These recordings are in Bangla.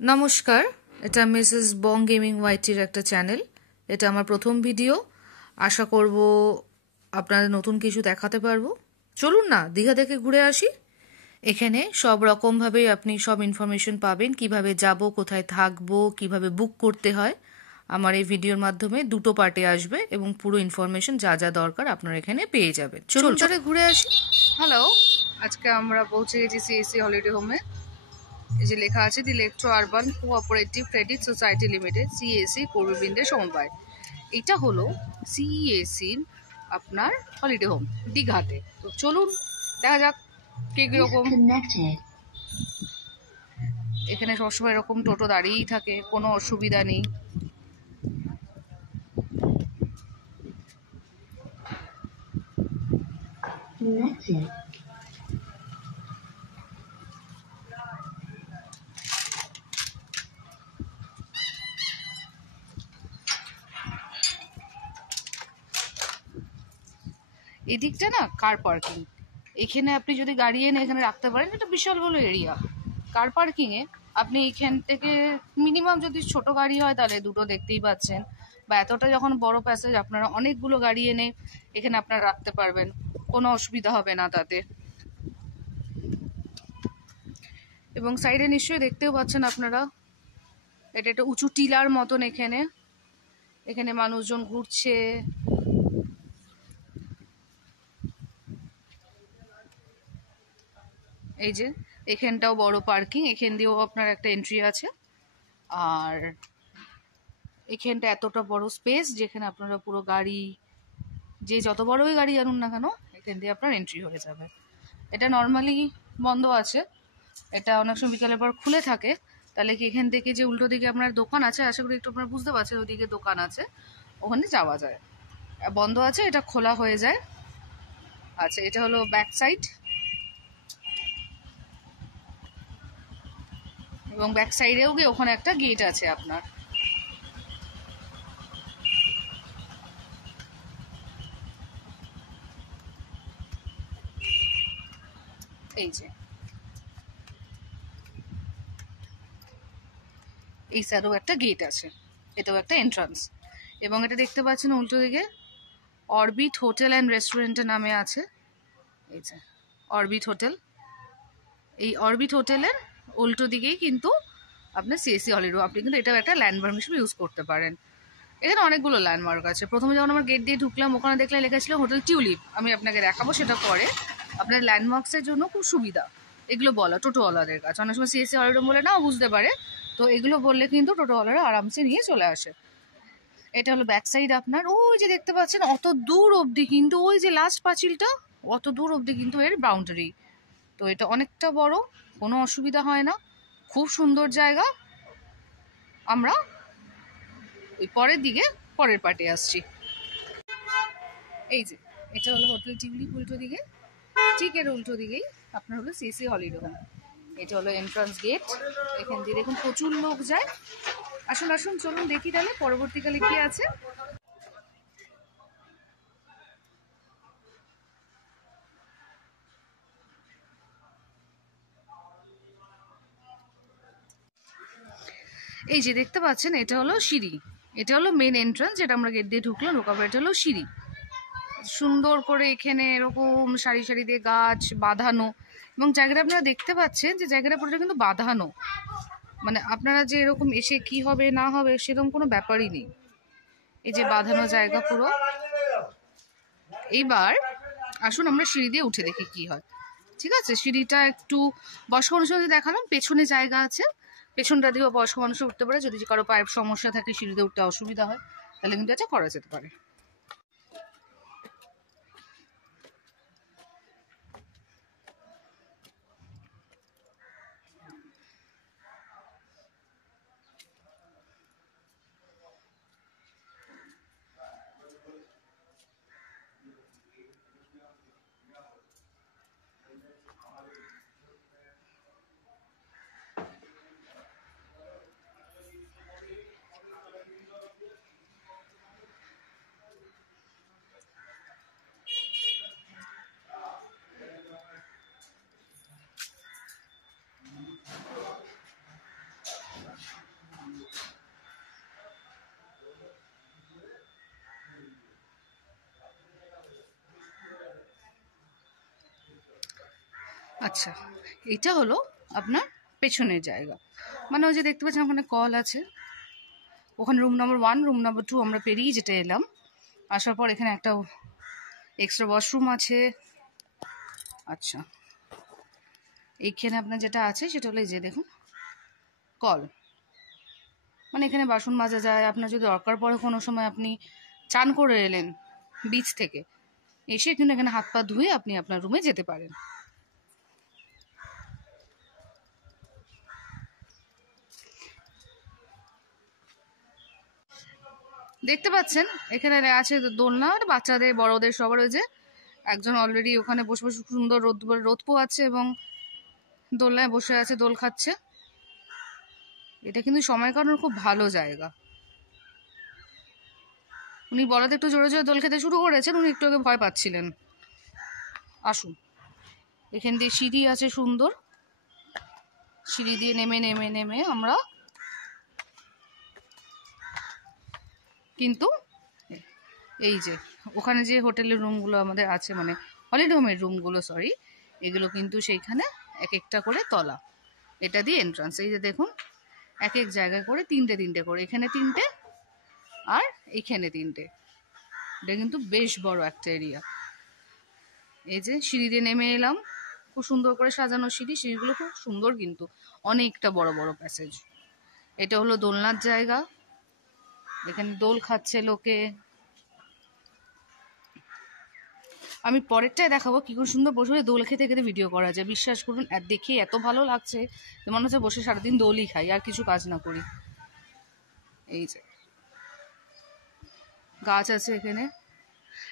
নমস্কার, এটা মিসেস বং গেমিং ওয়াইটির একটা চ্যানেল। এটা আমার প্রথম ভিডিও। আশা করব আপনাদের নতুন কিছু দেখাতে পারবো। চলুন না দীঘা থেকে ঘুরে আসি। এখানে সব রকমভাবেই আপনি সব ইনফরমেশন পাবেন, কিভাবে যাব, কোথায় থাকবো, কিভাবে বুক করতে হয়। আমার এই ভিডিওর মাধ্যমে দুটো পার্টে আসবে এবং পুরো ইনফরমেশন যা যা দরকার আপনারা এখানে পেয়ে যাবেন। চলুন ঘুরে আসি। হ্যালো, আজকে আমরা পৌঁছে গেছি সিএসসি হলিডে হোমে। এই যে লেখা আছে the electro urban cooperative credit society limited CSC পূর্ববৃন্দের সমবায়। এটা হলো সিএসসির আপনার হলিডে হোম দীঘাতে। তো চলুন দেখা যাক কে কিরকম। এখানে সবসময় এরকম টোটো দাঁড়িয়েই থাকে, কোনো অসুবিধা নেই। এদিকটা না কার পার্কিং। এখানে আপনি যদি গাড়ি এনে এখানে রাখতে পারেন, এটা বিশাল বড় এরিয়া। কার পার্কিংয়ে আপনি এখান থেকে মিনিমাম যদি ছোট গাড়ি হয় তাহলে দুটো দেখতেই পাচ্ছেন, বা এতটা যখন বড় প্যাসেজ আপনারা অনেকগুলো গাড়ি এনে এখানে আপনারা রাখতে পারবেন, কোনো অসুবিধা হবে না তাতে। এবং সাইডে নিশ্চয়ই দেখতেও পাচ্ছেন আপনারা, এটা একটা উঁচু টিলার মতন। এখানে এখানে মানুষজন ঘুরছে। এই যে এখানটাও বড় পার্কিং, এখান দিয়েও আপনার একটা এন্ট্রি আছে। আর এখানটা এতটা বড় স্পেস যেখানে আপনারা পুরো গাড়ি, যে যত বড়ই গাড়ি আনুন না কেন, এখান দিয়ে আপনার এন্ট্রি হয়ে যাবে। এটা নর্মালি বন্ধ আছে, এটা অনেক সময় বিকালের পর খুলে থাকে। তাহলে কি এখান থেকে যে উল্টো দিকে আপনার দোকান আছে, আশা করি একটু আপনারা বুঝতে পারছেন, ওইদিকে দোকান আছে, ওখানে যাওয়া যায়। বন্ধ আছে, এটা খোলা হয়ে যায়। আচ্ছা, এটা হলো ব্যাক সাইড, এবং ব্যাক সাইডেও গিয়ে ওখানে একটা গেট আছে আপনার। এই যে এই সাইডেও একটা গেট আছে, এটাও একটা এন্ট্রান্স। এবং এটা দেখতে পাচ্ছেন উল্টো দিকে অরবিট হোটেল অ্যান্ড রেস্টুরেন্টের নামে আছে। এই যে অরবিট হোটেল, এই অরবিট হোটেলের উল্টো দিকেই কিন্তু আপনার সিএসসি হলিডে। আপনি কিন্তু এটাও একটা ল্যান্ডমার্ক হিসেবে ইউজ করতে পারেন। এখানে অনেকগুলো ল্যান্ডমার্ক আছে। প্রথমে যখন আমার গেট দিয়ে ঢুকলাম, ওখানে দেখলে লেখা ছিল হোটেল টিউলিপ। আমি আপনাকে দেখাবো সেটা পরে। আপনার ল্যান্ডমার্কসের জন্য খুব সুবিধা এগুলো বলা টোটোওয়ালাদের কাছে। অনেক সময় সিএসসি হলিডে বলে নাও বুঝতে পারে, তো এগুলো বললে কিন্তু টোটোওয়ালারা আরামসে নিয়ে চলে আসে। এটা হলো ব্যাক সাইড আপনার। ওই যে দেখতে পাচ্ছেন অত দূর অবধি কিন্তু, ওই যে লাস্ট পাঁচিলটা, অত দূর অবধি কিন্তু এর বাউন্ডারি। তো এটা অনেকটা বড়, কোনো অসুবিধা হয় না, খুব সুন্দর জায়গা। আমরা ওই পরের দিকে পরের পার্টে আসছি। এই যে এটা হলো হোটেল টিউলিপ, উল্টো দিকে, ঠিক এর উল্টো দিকেই আপনার হলো সিএসসি হলিডে হোম। এটা হলো এন্ট্রান্স গেট। এখান দিয়ে দেখুন প্রচুর লোক যায়। আসুন আসুন চলুন দেখি তাহলে পরবর্তীকালে কি আছে। এই যে দেখতে পাচ্ছেন এটা হলো সিঁড়ি, এটা হলো মেন এন্ট্রান্স, যেটা আমরা গেট দিয়ে ঢুকলাম, ঢোকার এটা হলো সিঁড়ি। সুন্দর করে এখানে এরকম সারি সারি দিয়ে গাছ বাঁধানো, এবং জায়গাটা আপনারা দেখতে পাচ্ছেন যে জায়গাটা পুরোটা কিন্তু বাঁধানো। মানে আপনারা যে এরকম এসে কি হবে না হবে সেরকম কোনো ব্যাপারই নেই। এই যে বাঁধানো জায়গা পুরো। এইবার আসুন আমরা সিঁড়ি দিয়ে উঠে দেখি কি হয়। ঠিক আছে, সিঁড়িটা একটু বয়স্ক মানুষের দেখালাম, পেছনে জায়গা আছে, পেছনটা দিয়েও বয়স্ক মানুষ উঠতে পারে। যদি কারো পায়ের সমস্যা থাকে, সিঁড়িতে উঠতে অসুবিধা হয়, তাহলে কিন্তু এটা করা যেতে পারে। আচ্ছা, এটা হলো আপনার পেছনের জায়গা, মানে ওই যে দেখতে পাচ্ছেন ওখানে কল আছে, ওখানে রুম নাম্বার 1 রুম নাম্বার 2 আমরা পেরিয়ে যেটা এলাম, আসার পর এখানে একটা এক্সট্রা ওয়াশরুম আছে। আচ্ছা, এইখানে আপনার যেটা আছে সেটা হলো এই যে দেখুন কল, মানে এখানে বাসন মাজা যায়। আপনার যদি দরকার পড়ে কোনো সময় আপনি চান করে এলেন বিচ থেকে, এসে কিন্তু এখানে হাত পা ধুয়ে আপনি আপনার রুমে যেতে পারেন। দেখতে পাচ্ছেন এখানে আছে দোলনা, বাচ্চাদের বড়দের সবার রয়েছে। একজন অলরেডি ওখানে বসে বসে সুন্দর রোদ পোয়াচ্ছে এবং দোলনায় বসে আছে, দোল খাচ্ছে। এটা কিন্তু সময় কাটানোর খুব ভালো জায়গা। উনি বড়দের একটু জোরে জোরে দোল খেতে শুরু করেছেন, উনি একটু আগে ভয় পাচ্ছিলেন। আসুন, এখান দিয়ে সিঁড়ি আছে সুন্দর, সিঁড়ি দিয়ে নেমে নেমে নেমে আমরা কিন্তু এই যে ওখানে যে হোটেলের রুমগুলো আমাদের আছে, মানে হলিডে হোমের রুমগুলো, সরি, এগুলো কিন্তু সেইখানে এক একটা করে তলা, এটা দিয়ে এন্ট্রান্স। এই যে দেখুন এক এক জায়গায় করে তিনটে তিনটে করে, এখানে তিনটে আর এইখানে তিনটে। এটা কিন্তু বেশ বড় একটা এরিয়া। এই যে সিঁড়ি দিয়ে নেমে এলাম, খুব সুন্দর করে সাজানো সিঁড়ি, সিঁড়িগুলো খুব সুন্দর কিন্তু অনেকটা বড় বড় প্যাসেজ। এটা হলো দোলনার জায়গা, এখানে দোল খাচ্ছে লোকে। আমি পরেরটায় দেখাবো কি করে সুন্দর বসে দোল খেতে খেতে ভিডিও করা যায়। বিশ্বাস করুন দেখে এত ভালো লাগছে যে মনে হচ্ছে বসে সারাদিন দোলই খাই আর কিছু কাজ না করি। এই যে গাছ আছে এখানে,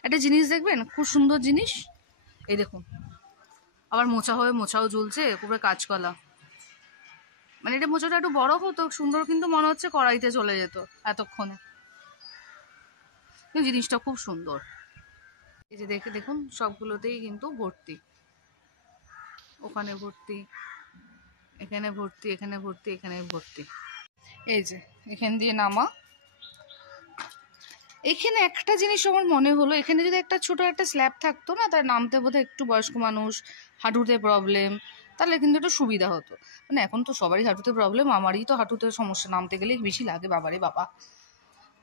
একটা জিনিস দেখবেন খুব সুন্দর জিনিস, এই দেখুন আবার মোচা হয়ে মোচাও ঝুলছে, পুরো কাঁচকলা। মানে এটা মোচাটা একটু বড় হতো সুন্দর, কিন্তু মনে হচ্ছে কড়াইতে চলে যেত এতক্ষণে। জিনিসটা খুব সুন্দর। এই যে দেখে দেখুন সবগুলোতেই কিন্তু ভর্তি, ওখানে ভর্তি, এখানে ভর্তি, এখানে ভর্তি, এখানে ভর্তি। এই যে এখান দিয়ে নামা। এখানে একটা জিনিস আমার মনে হলো, এখানে যদি একটা ছোট একটা স্ল্যাব থাকতো না, তার নামতে বোধহয় একটু বয়স্ক মানুষ, হাঁটুতে প্রবলেম, তাহলে কিন্তু একটু সুবিধা হতো। মানে এখন তো সবারই হাঁটুতে প্রবলেম, আমারই তো হাঁটুতে সমস্যা, নামতে গেলেই বেশি লাগে বাবারে বাবা।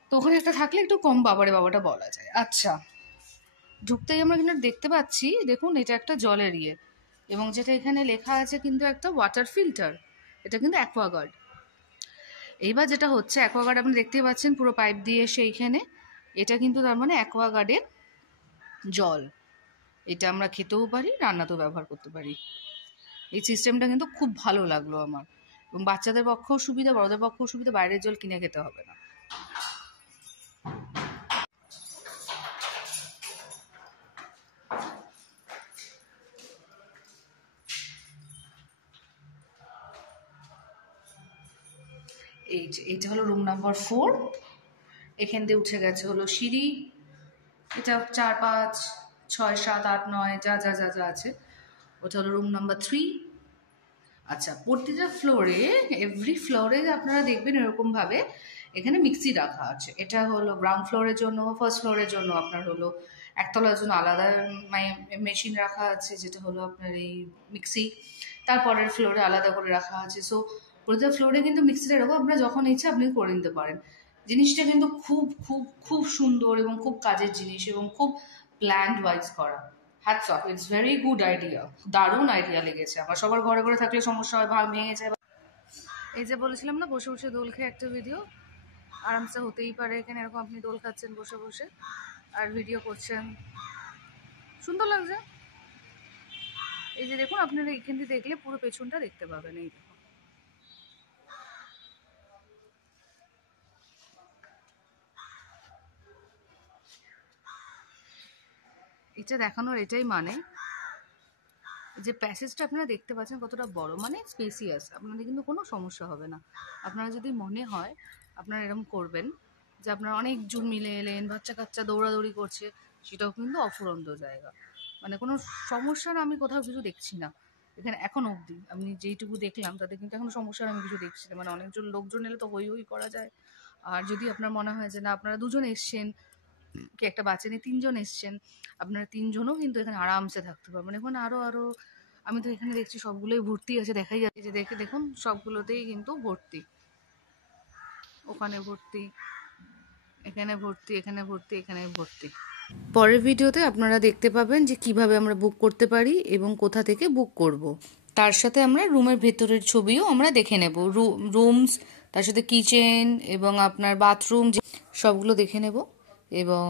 তো ওখানে একটা থাকলে একটু কম বাবারে বাবাটা বলা যায়। আচ্ছা, ঢুকতেই আমরা কিন্তু দেখতে পাচ্ছি, দেখুন এটা একটা জলের ইয়ে, এবং যেটা এখানে লেখা আছে কিন্তু একটা ওয়াটার ফিল্টার, এটা কিন্তু অ্যাকোয়াগার্ড। এইবার যেটা হচ্ছে অ্যাকোয়াগার্ড আপনি দেখতেই পাচ্ছেন পুরো পাইপ দিয়ে সেইখানে, এটা কিন্তু তার মানে অ্যাকোয়াগার্ডের জল, এটা আমরা খেতেও পারি, রান্নাতেও ব্যবহার করতে পারি। এই সিস্টেমটা কিন্তু খুব ভালো লাগলো আমার, এবং বাচ্চাদের পক্ষেও সুবিধা, বড়দের পক্ষেও সুবিধা, বাইরের জল কিনে খেতে হবে না। এইটা হলো রুম নাম্বার 4, এখান দিয়ে উঠে গেছে হলো সিঁড়ি, এটা 4 5 6 7 8 9 যা যা যা যা আছে, ওটা হলো রুম নাম্বার 3। আচ্ছা, প্রতিটা ফ্লোরে, এভরি ফ্লোরে আপনারা দেখবেন এরকমভাবে এখানে মিক্সি রাখা আছে। এটা হলো গ্রাউন্ড ফ্লোরের জন্য, ফার্স্ট ফ্লোরের জন্য আপনার হলো একতলার জন্য আলাদা মেশিন রাখা আছে, যেটা হলো আপনার এই মিক্সি, তারপরের ফ্লোরে আলাদা করে রাখা আছে। সো প্রতিটা ফ্লোরে কিন্তু মিক্সিটা এরকম আপনার যখন ইচ্ছা আপনি করে নিতে পারেন। জিনিসটা কিন্তু খুব খুব খুব সুন্দর এবং খুব কাজের জিনিস, এবং খুব প্ল্যান্ড ওয়াইজ করা। Hats off, it's very good idea, দারুণ আইডিয়া লেগেছে আমার। সবার ঘরে ঘরে থাকলে সমস্যা হয়, ভাগ ভেঙে যায়। এই যে বলেছিলাম না বসে বসে দোল খেয়ে একটা ভিডিও, আরামসে হতেই পারে এখানে এরকম, আপনি দোল খাচ্ছেন বসে বসে আর ভিডিও করছেন, সুন্দর লাগছে। এই যে দেখুন আপনারা এইখান দিয়ে দেখলে পুরো পেছনটা দেখতে পাবেন। এই দেখুন, এটা দেখানোর এটাই মানে যে প্যাসেজটা আপনারা দেখতে পাচ্ছেন কতটা বড়, মানে স্পেসিয়াস, আপনাদের কিন্তু কোনো সমস্যা হবে না। আপনারা যদি মনে হয় আপনারা এরকম করবেন যে আপনারা অনেকজন মিলে এলেন, বাচ্চা কাচ্চা দৌড়াদৌড়ি করছে, সেটাও কিন্তু অফুরন্ত জায়গা, মানে কোনো সমস্যার আমি কোথাও কিছু দেখছি না এখানে এখন অবধি। আমি যেইটুকু দেখলাম তাতে কিন্তু এখন সমস্যার আমি কিছু দেখছি না, মানে অনেকজন লোকজন এলে তো হই হই করা যায়। আর যদি আপনার মনে হয় যে না আপনারা দুজন এসছেন, কি একটা বাচ্চা নিয়ে 3 জন এসছেন, আপনারা 3 জনও কিন্তু এখানে আরামসে থাকতে পারবেন। এখন আরও আমি তো এখানে দেখছি সবগুলোই ভর্তি আছে, দেখাই যাচ্ছে যে দেখুন সবগুলোতেই কিন্তু ভর্তি, ওখানে ভর্তি, এখানে ভর্তি, এখানে ভর্তি, এখানে ভর্তি। পরের ভিডিওতে আপনারা দেখতে পাবেন যে কিভাবে আমরা বুক করতে পারি এবং কোথা থেকে বুক করব। তার সাথে আমরা রুমের ভেতরের ছবিও আমরা দেখে নেব, রুমস, তার সাথে কিচেন এবং আপনার বাথরুম সবগুলো দেখে নেব। এবং